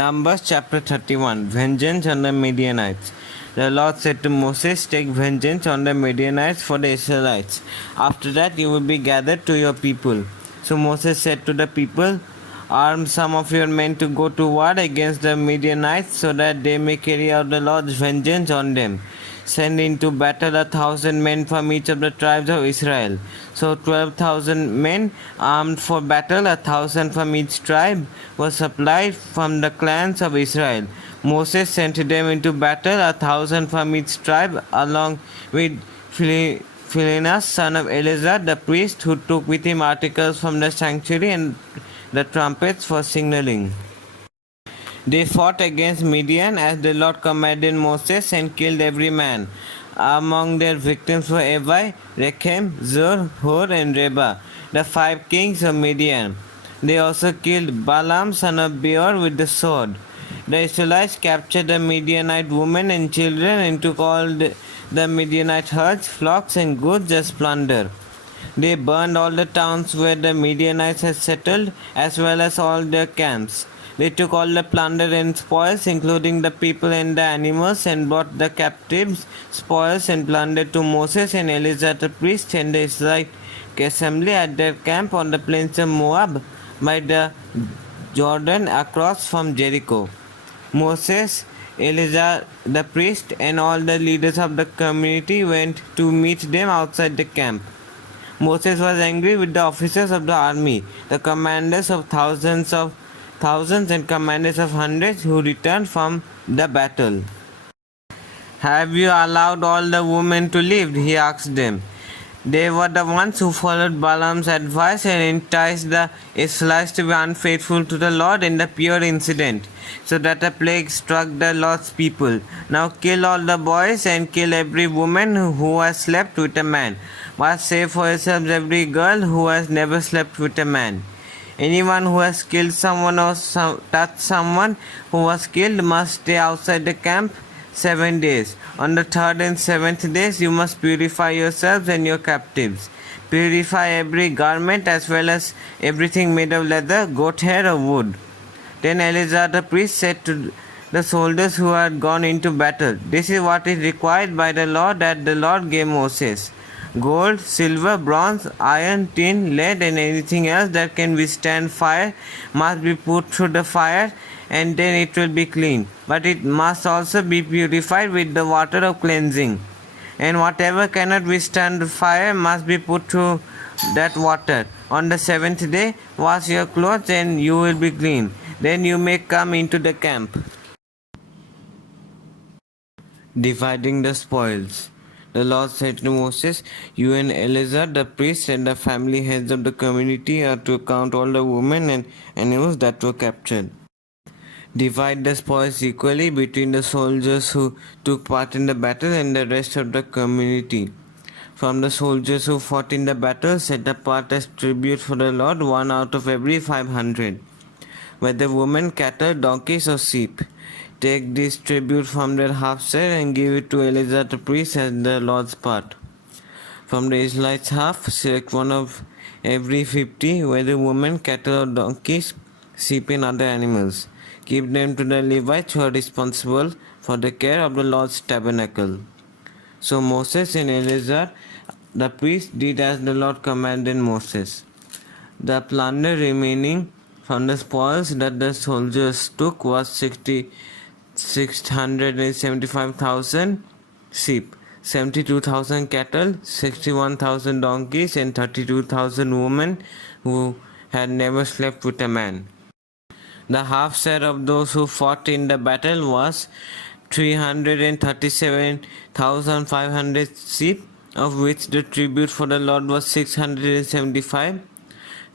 Numbers chapter 31. Vengeance on the Midianites. The Lord said to Moses, "Take vengeance on the Midianites for the Israelites. After that you will be gathered to your people." So Moses said to the people, "Arm some of your men to go to war against the Midianites, so that they may carry out the Lord's vengeance on them. Send into battle 1,000 men from each of the tribes of Israel." So 12,000 men armed for battle, 1,000 from each tribe, were supplied from the clans of Israel. Moses sent them into battle, 1,000 from each tribe, along with Phinehas, son of Eleazar, the priest, who took with him articles from the sanctuary and the trumpets for signaling. They fought against Midian as the Lord commanded Moses, and killed every man. Among their victims were Evi, Rechem, Zur, Hur, and Reba, the 5 kings of Midian. They also killed Balaam, son of Beor, with the sword. The Israelites captured the Midianite women and children and took all the Midianite herds, flocks, and goods as plunder. They burned all the towns where the Midianites had settled, as well as all their camps. They took all the plunder and spoils, including the people and the animals, and brought the captives, spoils, and plunder to Moses and Eleazar the priest and the Israelite assembly at their camp on the plains of Moab by the Jordan across from Jericho. Moses, Eleazar the priest, and all the leaders of the community went to meet them outside the camp. Moses was angry with the officers of the army, the commanders of thousands and commanders of hundreds who returned from the battle. "Have you allowed all the women to live?" he asked them. They were the ones who followed Balaam's advice and enticed the Israelites to be unfaithful to the Lord in the Peor incident, so that a plague struck the Lord's people. "Now kill all the boys and kill every woman who has slept with a man, but save for yourselves every girl who has never slept with a man. Anyone who has killed someone or touched someone who was killed must stay outside the camp 7 days. On the 3rd and 7th days you must purify yourselves and your captives. Purify every garment as well as everything made of leather, goat hair, or wood." Then Eleazar the priest said to the soldiers who had gone into battle, "This is what is required by the law that the Lord gave Moses. Gold, silver, bronze, iron, tin, lead, and anything else that can withstand fire must be put through the fire, and then it will be clean. But it must also be purified with the water of cleansing. And whatever cannot withstand fire must be put through that water. On the 7th day, wash your clothes and you will be clean. Then you may come into the camp." Dividing the spoils. The Lord said to Moses, "You and Eleazar the priest and the family heads of the community are to count all the women and animals that were captured. Divide the spoils equally between the soldiers who took part in the battle and the rest of the community. From the soldiers who fought in the battle, set apart as tribute for the Lord 1 out of every 500, whether women, cattle, donkeys, or sheep. Take this tribute from their half share and give it to Eleazar the priest as the Lord's part. From the Israelites' half, select 1 of every 50, whether women, cattle, or donkeys, sheep, and other animals. Give them to the Levites who are responsible for the care of the Lord's tabernacle." So Moses and Eleazar the priest did as the Lord commanded Moses. The plunder remaining from the spoils that the soldiers took was 675,000 sheep, 72,000 cattle, 61,000 donkeys, and 32,000 women who had never slept with a man. The half share of those who fought in the battle was 337,500 sheep, of which the tribute for the Lord was 675,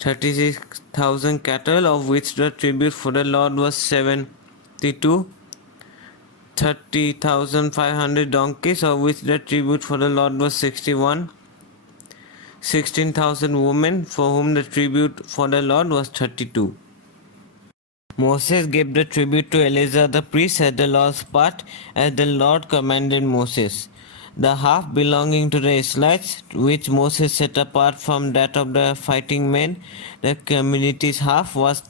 36,000 cattle, of which the tribute for the Lord was 72, 30,500 donkeys, of which the tribute for the Lord was 61, 16,000 women, for whom the tribute for the Lord was 32. Moses gave the tribute to Eleazar the priest as the Lord's part, as the Lord commanded Moses. The half belonging to the Israelites, which Moses set apart from that of the fighting men, the community's half, was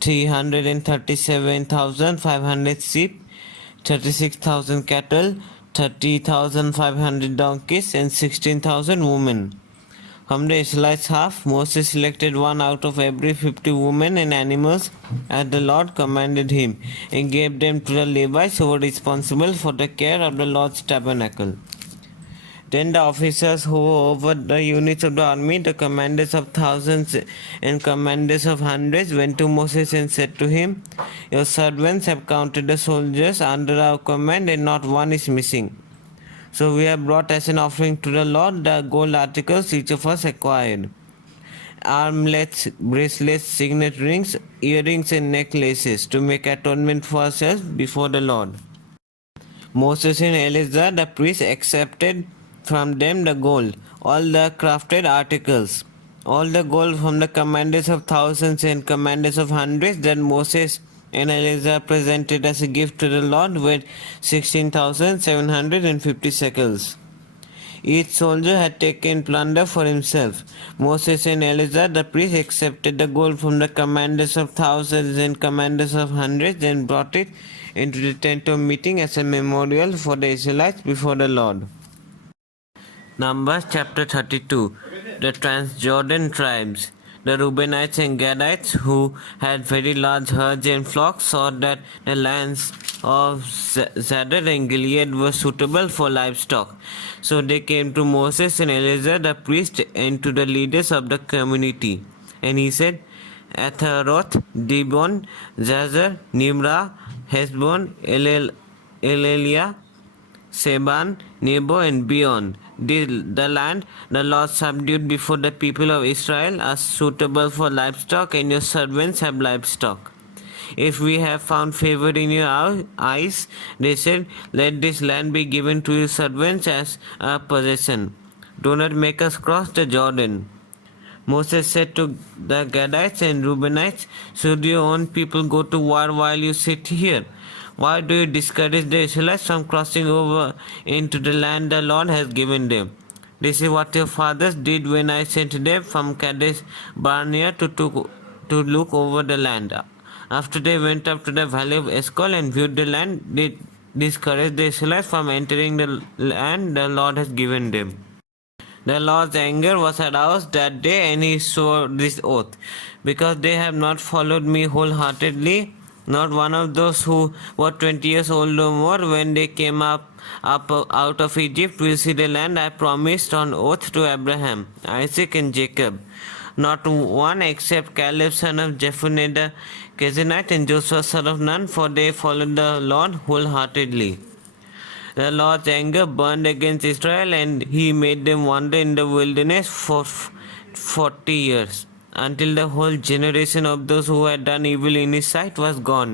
337,500 sheep, 36,000 cattle, 30,500 donkeys, and 16,000 women. From the Israelites' half, Moses selected one out of every 50 women and animals, as the Lord commanded him, and gave them to the Levites who were responsible for the care of the Lord's tabernacle. Then the officers who were over the units of the army, the commanders of thousands and commanders of hundreds, went to Moses and said to him, "Your servants have counted the soldiers under our command, and not one is missing. So we have brought as an offering to the Lord the gold articles each of us acquired: armlets, bracelets, signet rings, earrings, and necklaces, to make atonement for ourselves before the Lord." Moses and Eleazar the priest accepted from them the gold, all the crafted articles, all the gold from the commanders of thousands and commanders of hundreds that Moses and Eleazar presented as a gift to the Lord, were 16,750 shekels. Each soldier had taken plunder for himself. Moses and Eleazar the priest accepted the gold from the commanders of thousands and commanders of hundreds and brought it into the tent of meeting as a memorial for the Israelites before the Lord. Numbers chapter 32. The Transjordan tribes. The Reubenites and Gadites, who had very large herds and flocks, saw that the lands of Zedad and Gilead were suitable for livestock. So they came to Moses and Eleazar the priest and to the leaders of the community. And he said, "Ataroth, Dibon, Jazer, Nimrah, Heshbon, Elelia, Seban, Nebo, and beyond. The land the Lord subdued before the people of Israel are suitable for livestock, and your servants have livestock. If we have found favor in your eyes," they said, "let this land be given to your servants as a possession. Do not make us cross the Jordan." Moses said to the Gadites and Reubenites, "Should your own people go to war while you sit here? Why do you discourage the Israelites from crossing over into the land the Lord has given them? This is what your fathers did when I sent them from Kadesh Barnea to look over the land. After they went up to the valley of Eshcol and viewed the land, they discouraged the Israelites from entering the land the Lord has given them." The Lord's anger was aroused that day, and he swore this oath: "Because they have not followed me wholeheartedly, not one of those who were 20 years old or more when they came up out of Egypt will see the land I promised on oath to Abraham, Isaac, and Jacob. Not one except Caleb son of Jephunneh the Kenizzite and Joshua son of Nun, for they followed the Lord wholeheartedly." The Lord's anger burned against Israel, and he made them wander in the wilderness for 40 years, until the whole generation of those who had done evil in his sight was gone.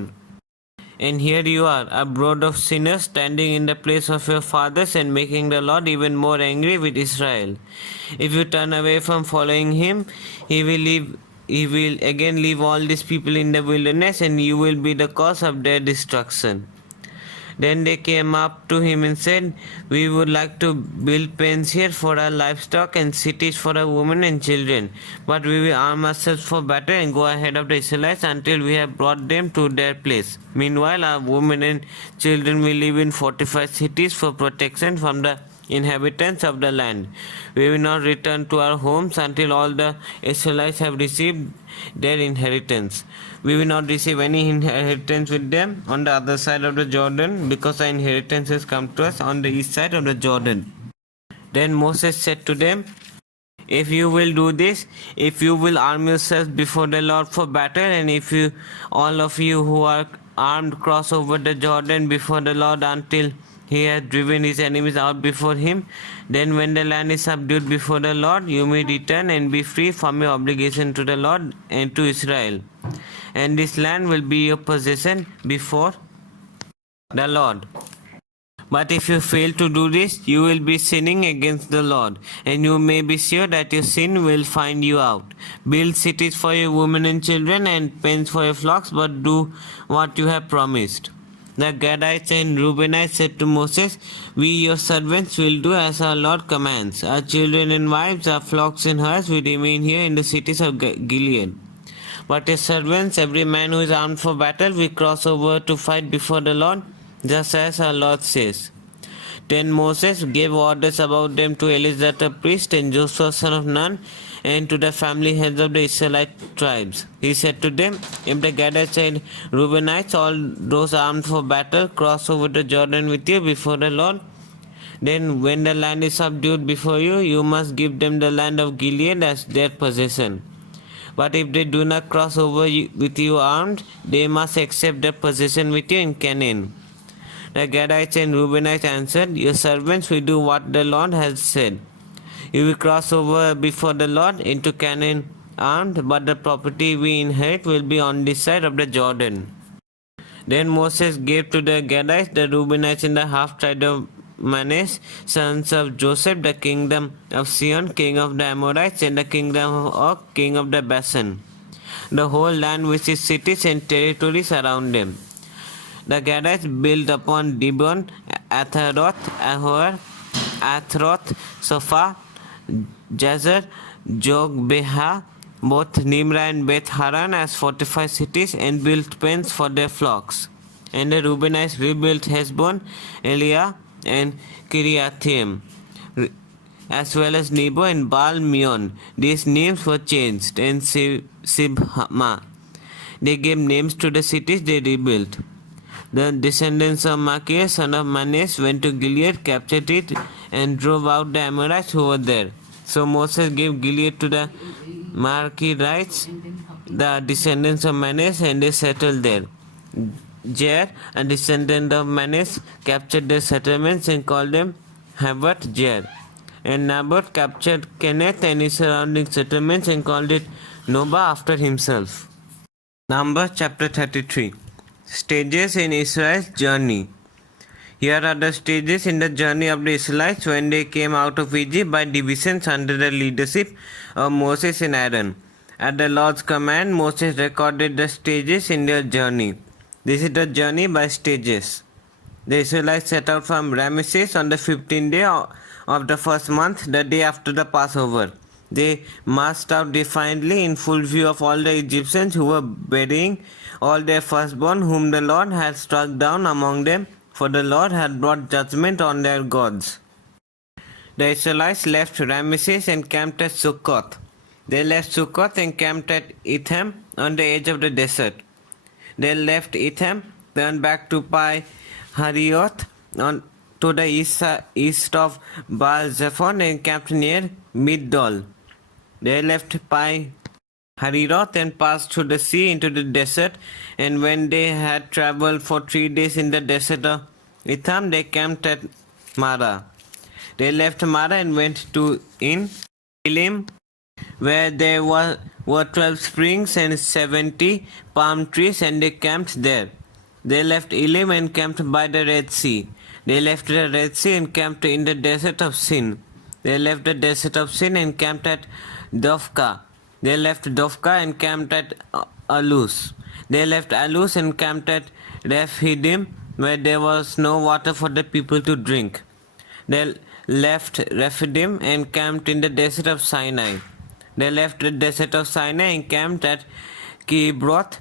And here you are, a brood of sinners, standing in the place of your fathers and making the Lord even more angry with Israel. If you turn away from following him, he will again leave all these people in the wilderness, and you will be the cause of their destruction. Then they came up to him and said, "We would like to build pens here for our livestock and cities for our women and children, but we will arm ourselves for battle and go ahead of the Israelites until we have brought them to their place. Meanwhile, our women and children will live in fortified cities for protection from the inhabitants of the land. We will not return to our homes until all the Israelites have received their inheritance. We will not receive any inheritance with them on the other side of the Jordan, because our inheritance has come to us on the east side of the Jordan." Then Moses said to them, "If you will do this, if you will arm yourselves before the Lord for battle, and if you, all of you who are armed, cross over the Jordan before the Lord until he has driven his enemies out before him, then when the land is subdued before the Lord, you may return and be free from your obligation to the Lord and to Israel. And this land will be your possession before the Lord. But if you fail to do this, you will be sinning against the Lord, and you may be sure that your sin will find you out. Build cities for your women and children and pens for your flocks, but do what you have promised." The Gadites and Reubenites said to Moses, "We, your servants, will do as our Lord commands. Our children and wives, our flocks and herds will remain here in the cities of Gilead." But his servants, every man who is armed for battle, will cross over to fight before the Lord, just as our Lord says. Then Moses gave orders about them to Eleazar the priest and Joshua son of Nun, and to the family heads of the Israelite tribes. He said to them, if the Gadites and Reubenites, all those armed for battle, cross over the Jordan with you before the Lord, then when the land is subdued before you, you must give them the land of Gilead as their possession. But if they do not cross over with you armed, they must accept their possession with you in Canaan. The Gadites and Reubenites answered, your servants will do what the Lord has said. You will cross over before the Lord into Canaan armed, but the property we inherit will be on this side of the Jordan. Then Moses gave to the Gadites, the Reubenites, and the half-tribe of Manasseh, sons of Joseph, the kingdom of Sihon, king of the Amorites, and the kingdom of Og, king of the Bashan, the whole land with its cities and territories around them. The Gadites built upon Dibon, Ataroth, Ahor, Athroth, Sophah, Jazer, Jogbeha, both Nimrah and Beth Haran as fortified cities, and built pens for their flocks. And the Reubenites rebuilt Heshbon, Eliah, and Kiriathaim, as well as Nebo and Baal Meon. These names were changed, and Sibmah. They gave names to the cities they rebuilt. The descendants of Machir, son of Manasseh, went to Gilead, captured it, and drove out the Amorites who were there. So Moses gave Gilead to the Machirites, the descendants of Manasseh, and they settled there. Jair, a descendant of Manasseh, captured their settlements and called them Havoth Jair. And Naboth captured Kenneth and his surrounding settlements and called it Nobah after himself. Numbers chapter 33. Stages in Israel's journey. Here are the stages in the journey of the Israelites when they came out of Egypt by divisions under the leadership of Moses and Aaron. At the Lord's command, Moses recorded the stages in their journey. This is the journey by stages. The Israelites set out from Ramesses on the 15th day of the first month, the day after the Passover. They marched out defiantly in full view of all the Egyptians who were burying all their firstborn whom the Lord had struck down among them, for the Lord had brought judgment on their gods. The Israelites left Ramesses and camped at Succoth. They left Succoth and camped at Etham on the edge of the desert. They left Etham, turned back to Pi Harioth to the east of Baal Zephon and camped near Migdol. They left Pi Hahiroth and passed through the sea into the desert, and when they had traveled for 3 days in the desert of Etham, they camped at Marah. They left Marah and went to Elim, where there were 12 springs and 70 palm trees, and they camped there. They left Elim and camped by the Red Sea. They left the Red Sea and camped in the desert of Sin. They left the desert of Sin and camped at Dophkah. They left Dophkah and camped at Alus. They left Alus and camped at Rephidim, where there was no water for the people to drink. They left Rephidim and camped in the desert of Sinai. They left the desert of Sinai and camped at Kibroth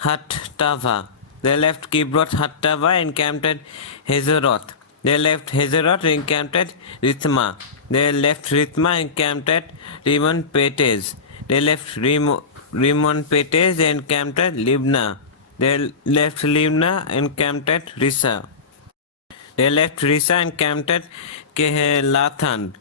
Hattava. They left Kibroth Hattava and camped at Hazeroth. They left Hazeroth and camped at Rithmah. They left Rithmah and camped at Rimmon Petez. They left Rimmon Petez and camped at Libnah. They left Libnah and camped at Rissa. They left Rissa and camped at Kehelathan.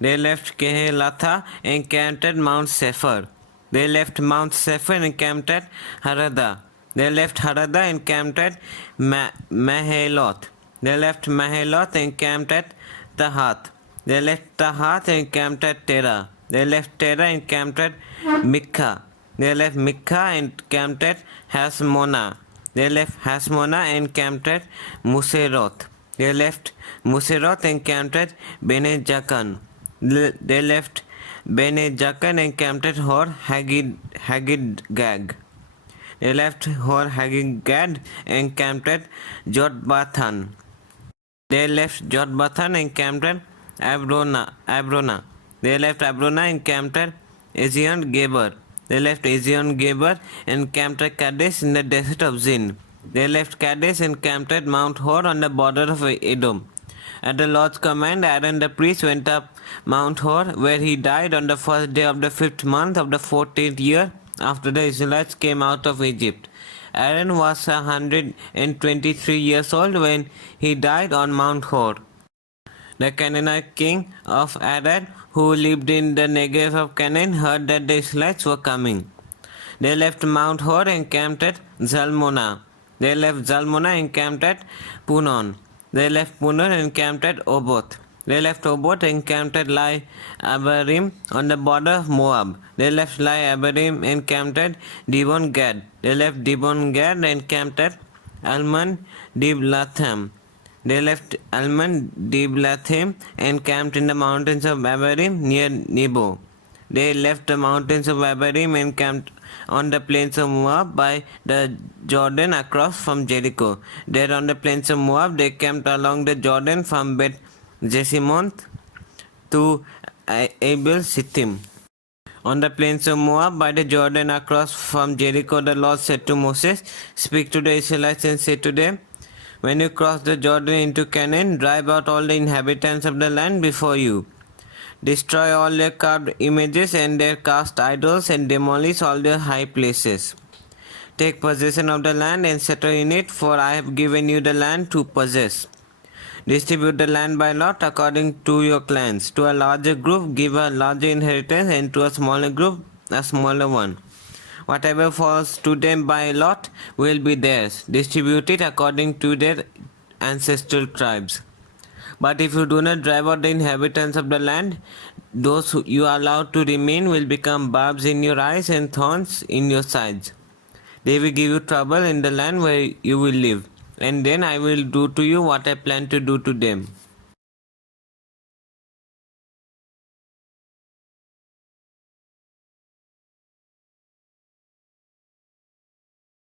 They left Kehelatha and camped at Mount Sephar. They left Mount Sephar and camped at Harada. They left Harada and camped at Mahaloth. They left Mahaloth and camped at Tahath. They left Tahath and camped at Terah. They left Terah and camped at Mikha. They left Mikha and camped at Hasmonah. They left Hasmonah and camped at Museroth. They left Museroth and camped at Bene Jakan. They left Bene Jakan and camped at Hor Haggidgad. They left Hor Haggidgad and camped at Jotbathan. They left Jotbathan and camped at Abrona. They left Abrona and camped at Ezion Geber. They left Ezion Geber and camped at Kadesh in the desert of Zin. They left Kadesh and camped at Mount Hor on the border of Edom. At the Lord's command, Aaron the priest went up Mount Hor, where he died on the first day of the 5th month of the 14th year after the Israelites came out of Egypt. Aaron was 123 years old when he died on Mount Hor. The Canaanite king of Arad, who lived in the Negev of Canaan, heard that the Israelites were coming. They left Mount Hor and camped at Zalmonah. They left Zalmonah and camped at Punon. They left Punon and camped at Oboth. They left Oboth and camped at Lai Abarim on the border of Moab. They left Lai Abarim and camped at Dibon Gad. They left Dibon Gad and camped at Alman Diblatham. They left Alman Diblathim and camped in the mountains of Abarim near Nebo. They left the mountains of Abarim and camped on the plains of Moab by the Jordan across from Jericho. There on the plains of Moab they camped along the Jordan from Beth Jesimoth to Abel Sittim. On the plains of Moab by the Jordan across from Jericho, the Lord said to Moses, "Speak to the Israelites and say to them, when you cross the Jordan into Canaan, drive out all the inhabitants of the land before you. Destroy all their carved images and their cast idols and demolish all their high places. Take possession of the land and settle in it, for I have given you the land to possess. Distribute the land by lot according to your clans. To a larger group, give a larger inheritance, and to a smaller group, a smaller one. Whatever falls to them by lot will be theirs. Distribute it according to their ancestral tribes. But if you do not drive out the inhabitants of the land, those who you are allowed to remain will become barbs in your eyes and thorns in your sides. They will give you trouble in the land where you will live, and then I will do to you what I plan to do to them."